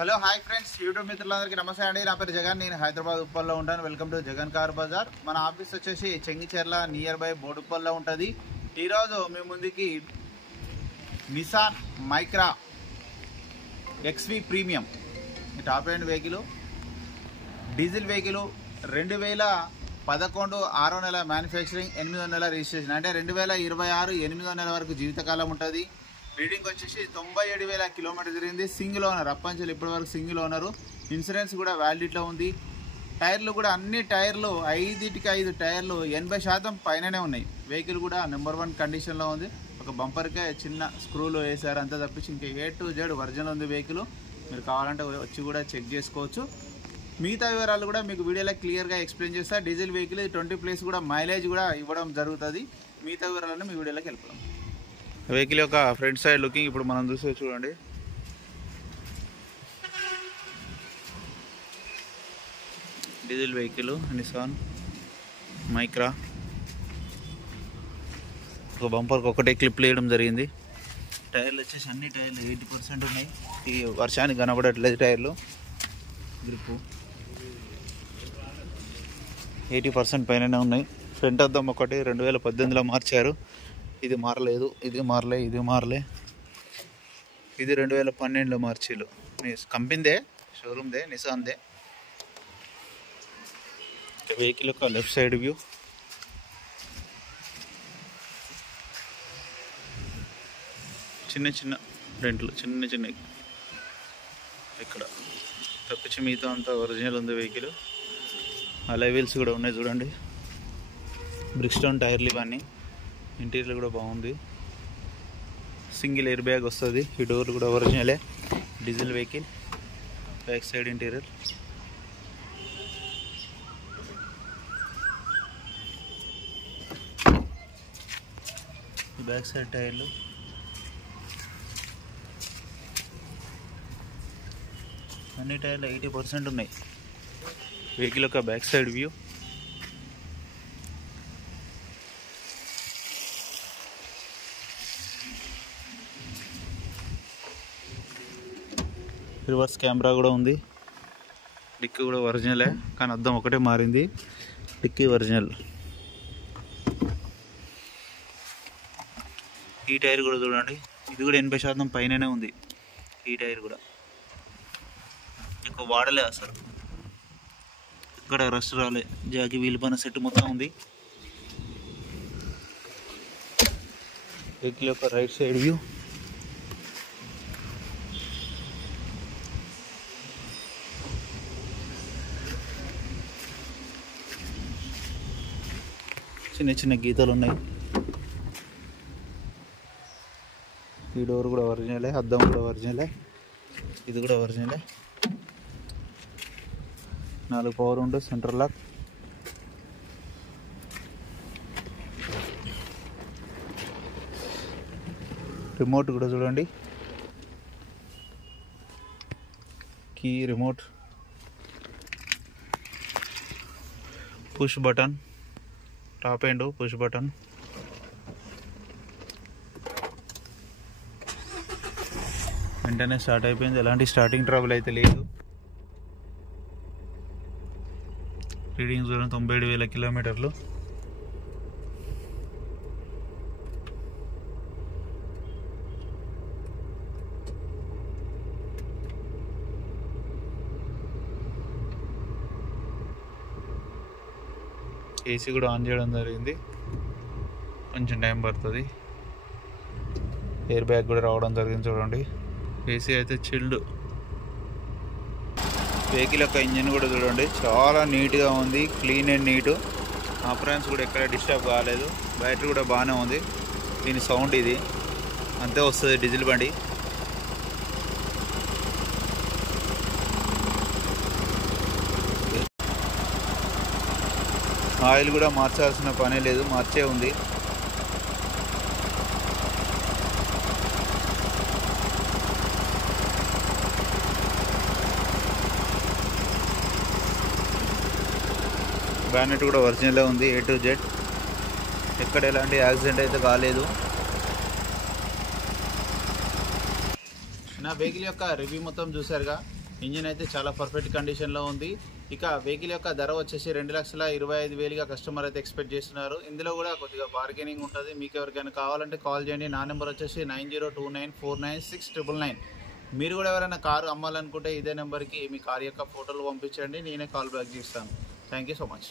Hello hi friends, YouTube మిత్రులందరికీ నమస్తే అండి. నా పేరు జగన్, నేను హైదరాబాద్ ఉప్పల్లో ఉంటాను. Welcome to Jagan car bazaar. మన ఆఫీస్ వచ్చేసి చెంగిచెర్ల నియర్ బై బోడుప్పల్లో ఉంటుంది. ఈరోజు మీ ముందుకి Nissan Micra XV premium top end vehicle, diesel vehicle, 2011 6వ నెల మ్యానుఫ్యాక్చరింగ్, 8వ నెల రిజిస్ట్రేషన్. అంటే 2026 8వ నెల వరకు జీవితకాలం ఉంటుంది. రీడింగ్ వచ్చేసి 97,000 కిలోమీటర్ తిరిగింది. సింగిల్ ఓనర్, అప్పంచెలు ఇప్పటి వరకు సింగిల్ ఓనరు. ఇన్సూరెన్స్ కూడా వ్యాలిడిటీలో ఉంది. టైర్లు కూడా అన్ని టైర్లు 5 టైర్లు 80% పైననే ఉన్నాయి. వెహికల్ కూడా నెంబర్ 1 కండిషన్లో ఉంది. ఒక బంపర్కే చిన్న స్క్రూలు వేసారు, అంతా తప్పించి ఇంకా A to Z ఒరిజినల్ ఉంది వెహికల్. మీరు కావాలంటే వచ్చి కూడా చెక్ చేసుకోవచ్చు. మిగతా వివరాలు కూడా మీకు వీడియోలో క్లియర్గా ఎక్స్ప్లెయిన్ చేస్తా. డీజిల్ వెహికల్ 20+ కూడా మైలేజ్ కూడా ఇవ్వడం జరుగుతుంది. మిగతా వివరాలను మీ వీడియోలోకి వెళ్ళిపోదాం. వెహికల్ యొక్క ఫ్రంట్ సైడ్ లుకింగ్ ఇప్పుడు మనం చూస్తే చూడండి. Diesel vehicle Nissan Micra. ఒక బంపర్కి ఒకటే క్లిప్ వేయడం జరిగింది. టైర్లు వచ్చేసి అన్ని టైర్లు 80% ఉన్నాయి. ఈ వర్షానికి కనబడట్లేదు టైర్లు. గ్రిప్పు 80% పైననే ఉన్నాయి. ఫ్రంట్ అద్దం ఒకటి 2018లో మార్చారు. ఇది మారలేదు, ఇది మారలే. ఇది 2012లో మార్చిలు. కంపెనీదే, షోరూమ్దే, నిసాన్దే. వెహికల్ యొక్క లెఫ్ట్ సైడ్ వ్యూ. చిన్న రెంట్లు చిన్న ఇక్కడ తప్పించి మిగతా అంతా ఒరిజినల్ ఉంది వెహికల్. అలై వీల్స్ కూడా ఉన్నాయి చూడండి. బ్రిక్స్టోన్ టైర్లు ఇవన్నీ. ఇంటీరియర్ కూడా బాగుంది. సింగిల్ ఎయిర్ బ్యాగ్ వస్తుంది. ఈ డోర్లు కూడా ఒరిజినలే. Diesel vehicle. Back side interior. Back side టైర్లు. అన్ని టైర్లు 80% ఉన్నాయి. వెహికల్ యొక్క back side view. Reverse camera కూడా ఉంది. డిక్కీ కూడా ఒరిజినలే, కానీ అద్దం ఒకటే మారింది. Dicky original. ఈ టైర్ కూడా చూడండి, ఇది కూడా 80% పైననే ఉంది. ఈ టైర్ కూడా ఎక్కువ వాడలే అసలు. ఇక్కడ రస్ట్ రాలే. జాకి వీల్ పైన సెట్ మొత్తం ఉంది. వెహికల్ యొక్క రైట్ సైడ్ వ్యూ. చిన్న గీతలు ఉన్నాయి. ఈ డోర్ కూడా ఒరిజినలే, అద్దం కూడా ఒరిజినలే, ఇది కూడా ఒరిజినలే. 4 పవర్ ఉండు, సెంటర్ లాక్. రిమోట్ కూడా చూడండి. Key remote, push button, top end push button. వెంటనే స్టార్ట్ అయిపోయింది. ఎలాంటి స్టార్టింగ్ ట్రబుల్ అయితే లేదు. రీడింగ్ చూడండి, 97,000 కిలోమీటర్లు. ఏసీ కూడా ఆన్ చేయడం జరిగింది. కొంచెం టైం పడుతుంది. ఎయిర్ బ్యాగ్ కూడా రావడం జరిగింది చూడండి. ఏసీ అయితే చిల్డ్. వెహికల్ యొక్క ఇంజిన్ కూడా చూడండి, చాలా నీట్గా ఉంది. Clean and neat. అప్రాన్స్ కూడా ఎక్కడ డిస్టర్బ్ కాలేదు. బ్యాటరీ కూడా బాగానే ఉంది. దీని సౌండ్ ఇది అంతే వస్తుంది. డీజిల్ బండి. ఆయిల్ కూడా మార్చాల్సిన పనే లేదు, మార్చే ఉంది. బ్యానెట్ కూడా ఒరిజినలే ఉంది. A to Z. ఎక్కడ ఎలాంటి యాక్సిడెంట్ అయితే కాలేదు. నా వెహికల్ యొక్క రివ్యూ మొత్తం చూసారుగా. ఇంజిన్ అయితే చాలా పర్ఫెక్ట్ కండిషన్లో ఉంది. ఇక వెహికల్ యొక్క ధర వచ్చేసి 2,25,000గా కస్టమర్ అయితే ఎక్స్పెక్ట్ చేస్తున్నారు. ఇందులో కూడా కొద్దిగా బార్గెనింగ్ ఉంటుంది. మీకు ఎవరికైనా కావాలంటే కాల్ చేయండి. నా నెంబర్ వచ్చేసి 9029496999. మీరు కూడా ఎవరైనా కారు అమ్మాలనుకుంటే ఇదే నెంబర్కి మీ కారు యొక్క ఫోటోలు పంపించండి, నేనే కాల్ బ్యాక్ చేస్తాను. Thank you so much.